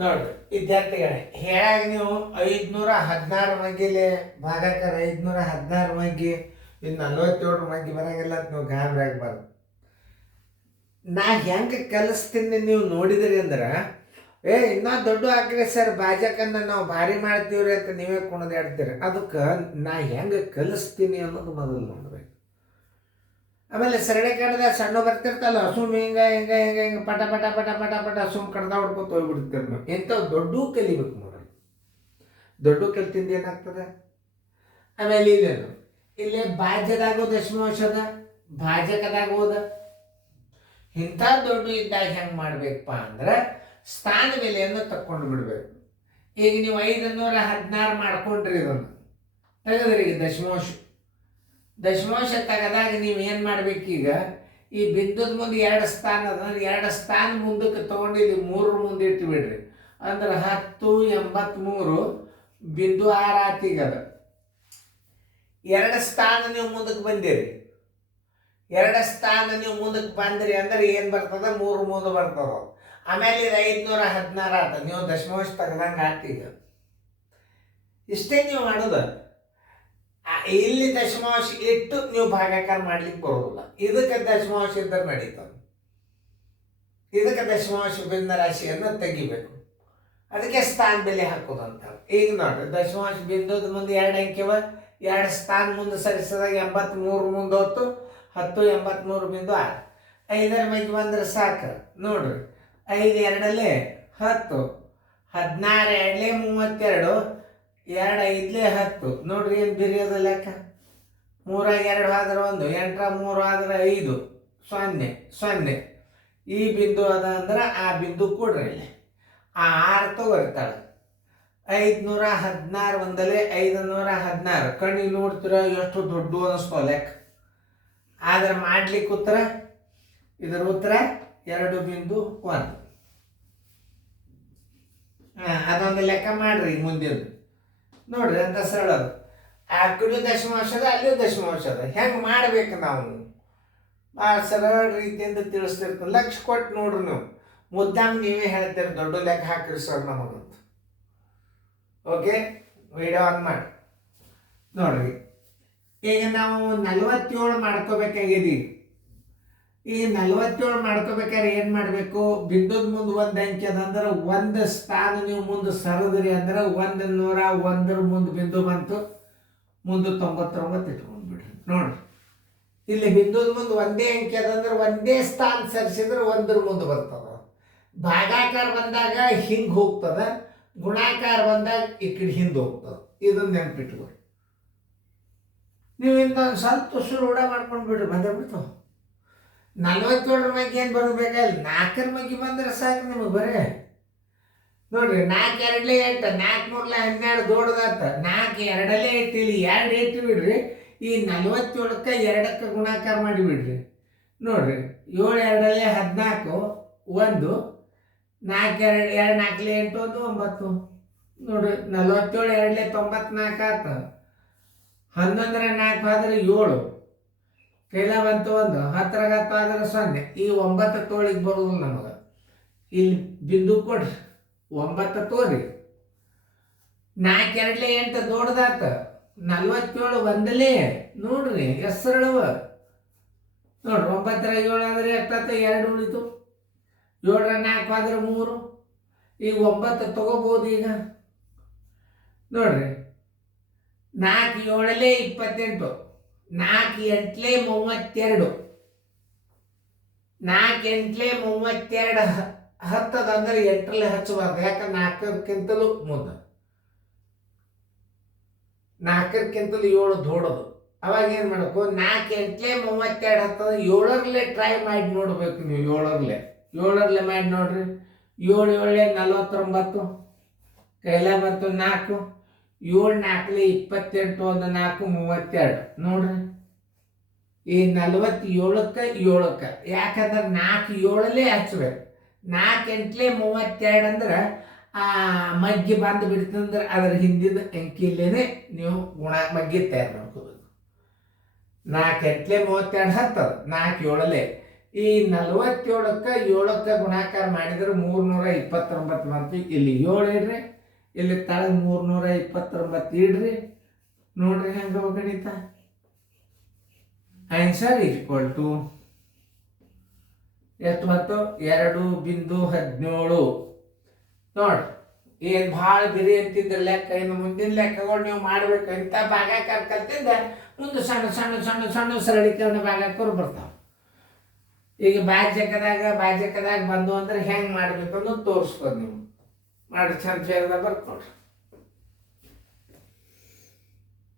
ನೋಡ್ರಿ ವಿದ್ಯಾರ್ಥಿಗಳೇ, ಹೇಳಾಗ ನೀವು 516 ಮಗ್ಗಿಲೆ ಭಾಗಾಕಾರ 516 ಮಗ್ಗಿ ಇದು 47 ಮಗ್ಗಿ ಬರಂಗಿಲ್ಲ ಅಂತ ನೀವು ಗಾಬರಿ ಆಗಬಾರ್ದು. ನಾ ಹೆಂಗೆ ಕಲಿಸ್ತೀನಿ ನೀವು ನೋಡಿದ್ರಿ ಅಂದ್ರೆ ಇನ್ನೂ ದೊಡ್ಡ ಆಗ್ರಿ ಸರ್ ಬಾಜಕನ್ನ ನಾವು ಭಾರಿ ಮಾಡ್ತೀವ್ರಿ ಅಂತ ನೀವೇ ಕುಣಿದಾಡ್ತೀರಿ. ಅದಕ್ಕೆ ನಾ ಹೆಂಗೆ ಕಲಿಸ್ತೀನಿ ಅನ್ನೋದು ಮೊದಲು ನೋಡ್ಬೇಕು. ಆಮೇಲೆ ಸರಳೆ ಕಡ್ದ ಸಣ್ಣ ಬರ್ತಿರ್ತಲ್ಲ ಸುಮ್ ಹಿಂಗೆ ಹಿಂಗೆ ಹಿಂಗೆ ಹಿಂಗೆ ಪಟ ಪಟ ಪಟ ಪಟ ಪಟ ಸುಮ್ ಕಡ್ದ ಹೊಡ್ಕೊತ ಹೋಗ್ಬಿಡ್ತೀರಿ ನಾವು. ಇಂಥವು ದೊಡ್ಡ ಕಲಿಬೇಕು ನೋಡ್ರಿ. ದೊಡ್ಡ ಕಲ್ತಿಂದ ಏನಾಗ್ತದೆ. ಆಮೇಲೆ ಇಲ್ಲೇನು ಇಲ್ಲಿ ಭಾಜ್ಯದಾಗೋ ದಶಮಾಂಶದ ಭಾಜಕದಾಗೋದ ಇಂಥ ದೊಡ್ಡ ಇದ್ದಾಗ ಹೆಂಗೆ ಮಾಡ್ಬೇಕಪ್ಪ ಅಂದ್ರೆ ಸ್ಥಾನ ಬೆಲೆಯನ್ನು ತಕ್ಕೊಂಡು ಬಿಡ್ಬೇಕು. ಈಗ ನೀವು 516 ಮಾಡ್ಕೊಂಡ್ರಿ ಇದನ್ನು ತೆಗೆದ್ರಿ ಈಗ ದಶಮಾಂಶ ತೆಗೆದಾಗ ನೀವು ಏನು ಮಾಡ್ಬೇಕೀಗ ಈ ಬಿಂದುದ ಮುಂದೆ 2 ಸ್ಥಾನ ಅದ, 2 ಸ್ಥಾನ ಮುಂದಕ್ಕೆ ತೊಗೊಂಡು ಇಲ್ಲಿ 3 ಮುಂದೆ ಇಟ್ಟು ಬಿಡ್ರಿ. ಅಂದ್ರೆ 1083 ಬಿಂದು 6 ಆತೀಗದ. 2 ಸ್ಥಾನ ನೀವು ಮುಂದಕ್ಕೆ ಬಂದಿರಿ. 2 ಸ್ಥಾನ ನೀವು ಮುಂದಕ್ಕೆ ಬಂದ್ರಿ ಅಂದ್ರೆ ಏನು ಬರ್ತದ 3 ಮುಂದೆ ಬರ್ತದ. ಆಮೇಲೆ ಇದು 516 ಆತ. ನೀವು ದಶಮಾಂಶ ತೆಗ್ದಂಗೆ ಆತೀಗ. ಇಷ್ಟೇ ನೀವು ಮಾಡೋದು. ಇಲ್ಲಿ ದಶಮಾಂಶ ಇಟ್ಟು ನೀವು ಭಾಗಾಕಾರ ಮಾಡ್ಲಿಕ್ಕೆ ಬರೋದಿಲ್ಲ. ಇದಕ್ಕೆ ದಶಮಾಂಶ ಇದ್ದರೆ ನಡೀತದೆ. ಇದಕ್ಕೆ ದಶಮಾಂಶ ಭಿನ್ನ ರಾಶಿಯನ್ನು ತೆಗಿಬೇಕು. ಅದಕ್ಕೆ ಸ್ಥಾನ ಬೆಲೆ ಹಾಕೋದಂತ. ಈಗ ನೋಡ್ರಿ ದಶಮಾಂಶ ಬಿಂದುದ ಮುಂದೆ 2 ಅಂಕೆವ 2 ಸ್ಥಾನ ಮುಂದೆ ಸರಿಸಿದಾಗ 83 ಮುಂದೆ ಹೊತ್ತು 1083 ಬಿಂದು 6. 5ರ ಮೈಗೆ ಬಂದ್ರೆ ಸಾಕು ನೋಡ್ರಿ. 5 2 10 16 2 32 2 5 10 ನೋಡ್ರಿ ಏನು ಬಿರಿಯೋದು ಲೆಕ್ಕ. 3 2 ಆದ್ರೆ 1, 8 3 ಆದ್ರೆ 5 0 0. ಈ ಬಿಂದು ಅದ ಅಂದ್ರೆ ಆ ಬಿಂದು ಕೊಡ್ರಿ ಇಲ್ಲಿ. ಆ 6 ತಗೋರ್ತಾಳೆ. 516 ಒಂದಲೇ 516 ಕಣ್ಣಿಗೆ ನೋಡ್ತೀರ ಎಷ್ಟು ದೊಡ್ಡ ಅನ್ನಿಸ್ತೋ ಲೆಕ್ಕ. ಆದ್ರೆ ಮಾಡ್ಲಿಕ್ಕೆ ಉತ್ತರ ಇದರ ಉತ್ತರ 2.1. ಅದೊಂದು ಲೆಕ್ಕ ಮಾಡ್ರಿ ಮುಂದಿನ ನೋಡ್ರಿ ಅಂತ ಸರಳ ಅದು. ಆ ಕಡೆ ದಶಮಾಂಶದ ಅಲ್ಲಿಯೂ ದಶಮಾಂಶದ ಹೆಂಗೆ ಮಾಡ್ಬೇಕು ನಾವು ಭಾಳ ಸರಳ ರೀತಿಯಿಂದ ತಿಳಿಸ್ತಿರ್ತೀವಿ. ಲಕ್ಷ ಕೊಟ್ಟು ನೋಡ್ರಿ ನೀವು ಮುದ್ದಾಮ್ ನೀವೇ ಹೇಳ್ತೀರಿ ದೊಡ್ಡ ಲೆಕ್ಕ ಹಾಕಿರಿ ಸರ್ ನಮಗಂತ. ಓಕೆ, ವಿಡಿಯೋ ಆನ್ ಮಾಡಿ ನೋಡ್ರಿ. ಈಗ ನಾವು 47 ಮಾಡ್ಕೋಬೇಕಾಗಿದ್ದೀವಿ. ಈ 47 ಮಾಡ್ಕೋಬೇಕಾದ್ರೆ ಏನು ಮಾಡಬೇಕು, ಬಿಂದುದ ಮುಂದೆ 1 ಅಂಕೆ ಅದಂದ್ರೆ 1 ಸ್ಥಾನ ನೀವು ಮುಂದೆ ಸರದ್ರಿ ಅಂದ್ರೆ 101 ಮುಂದೆ ಬಿಂದು ಬಂತು, ಮುಂದೆ 99 ಇಟ್ಕೊಂಡು ಬಿಡ್ರಿ. ನೋಡ್ರಿ ಇಲ್ಲಿ ಬಿಂದುದ ಮುಂದೆ 1 ಅಂಕೆ ಅದಂದ್ರೆ 1 ಸ್ಥಾನ ಸರಿಸಿದ್ರೆ 1 ಮುಂದೆ ಬರ್ತದ. ಭಾಗಾಕಾರ ಬಂದಾಗ ಹಿಂಗೆ ಹೋಗ್ತದ, ಗುಣಾಕಾರ ಬಂದಾಗ ಈ ಕಡೆ ಹಿಂದೆ ಹೋಗ್ತದೆ. ಇದನ್ನ ನೆನ್ಪಿಟ್ಕೊಡಿ. ನೀವು ಇಂಥೊಂದು ಸ್ವಲ್ಪ ರೂಢ ಮಾಡ್ಕೊಂಡು ಬಿಡ್ರಿ, ಬಂದೇ ಬಿಡ್ತಾವ. 47 ಬಗ್ಗೆ ಏನು ಬರಬೇಕಲ್ಲ, 4ರ ಬಗ್ಗೆ ಬಂದ್ರೆ ಸಾಕು ನಿಮಗೆ ಬರೇ. ನೋಡ್ರಿ 4 2 8 4 3 12 ದೊಡ್ಡದಾತ. 4 2 8 ಇಲ್ಲಿ 2 8 ಬಿಡ್ರಿ. ಈ 47ಕ್ಕೆ 2ಕ್ಕೆ ಗುಣಾಕಾರ ಮಾಡಿಬಿಡ್ರಿ. ನೋಡ್ರಿ 7 2 14 1 4 2 4 8 1 9. ನೋಡ್ರಿ 47 2 94 ಆತ. 11 4 ಆದ್ರೆ 7 ಕೈಲ ಬಂತು 1, 10 ಆದ್ರೆ 0. ಈ 9 ತೋಳಿಗೆ ಬರೋದು ನಮಗೆ. ಇಲ್ಲಿ ಬಿಂದು ಕೊಡ್ರಿ 9 ತೋರಿ. 4 2 8 ದೊಡ್ಡದಾತ. 47 ಒಂದಲೇ ನೋಡ್ರಿ ಹೆಸರಳವ. ನೋಡ್ರಿ 9 7 ಆದ್ರೆ ಎಷ್ಟಾತ 2 ಉಳಿತು. 7 4 ಆದ್ರೆ 3. ಈಗ 9 ತಗೋಬಹುದು. ಈಗ ನೋಡ್ರಿ 4 7 28, 4 8 32, 4 8 32 10 ಅಂದ್ರೆ 8ರಲ್ಲಿ ಹಚ್ಚಬಾರ್ದು. ಯಾಕಂದ್ರೆ 4ಕ್ಕಿಂತಲೂ ಮುಂದೆ, 4ಕ್ಕಿಂತಲೂ 7 ದೊಡ್ಡದು. ಅವಾಗ ಏನು ಮಾಡಬೇಕು, 4 8 32 10 7ರಲ್ಲೇ ಟ್ರೈ ಮಾಡಿ ನೋಡ್ಬೇಕು ನೀವು. 7ರಲ್ಲೇ ಮಾಡಿ ನೋಡ್ರಿ. 7 7 49 ಕೈಲ ಬಂತು 4. 7 4 28 1 4 32 ನೋಡ್ರಿ. ಈ 47ಕ್ಕೆ 7ಕ್ಕೆ ಯಾಕಂದ್ರೆ 4 7ಲ್ಲೇ ಹಚ್ಬೇಕು. 4 8 32 ಅಂದ್ರೆ ಆ ಮಗ್ಗಿ ಬಂದು ಬಿಡ್ತಂದ್ರೆ ಅದರ ಹಿಂದಿನ ಅಂಕಿಲೇನೆ ನೀವು ಮಗ್ಗಿ ತಯಾರು ಮಾಡ್ಕೋಬೇಕು. 4 8 32 10, 4 7 ಈ 47ಕ್ಕೆ 7ಕ್ಕೆ ಗುಣಾಕಾರ ಮಾಡಿದ್ರೆ 329 ಬಂತು. ಇಲ್ಲಿ 7 ಇಡ್ರಿ, ಇಲ್ಲಿ ತಳಗೆ 329 ಇಡ್ರಿ. ನೋಡ್ರಿ ಹೆಂಗ ಗಣಿತ. ಆನ್ಸರ್ ಈಕ್ವಲ್ ಟು ಎಷ್ಟು ಬಂತು? 2.17. ನೋಡ್ರಿ ಏನು ಭಾಳ ಬಿರಿ ಅಂತಿದ್ರ ಲೆಕ್ಕ. ಇನ್ನು ಮುಂದಿನ ಲೆಕ್ಕಗಳು ನೀವು ಮಾಡ್ಬೇಕು. ಇಂಥ ಭಾಗಾಕಾರ ಕಲ್ತಿದ್ದ ಮುಂದೆ ಸಣ್ಣ ಸಣ್ಣ ಸಣ್ಣ ಸಣ್ಣ ಸರಳೀಕರಣ ಭಾಗಾಕಾರ ಬರ್ತಾವೆ. ಈಗ ಭಾಜಕದಾಗ ಬಂದು ಅಂದ್ರೆ ಹೆಂಗೆ ಮಾಡ್ಬೇಕು ಅನ್ನೋದು ತೋರಿಸ್ಬೋದು. ನೀವು ಮಾಡಿ ಚಂದ ಸೇರಿದ ಬರ್ಕೊಡ್ರಿ.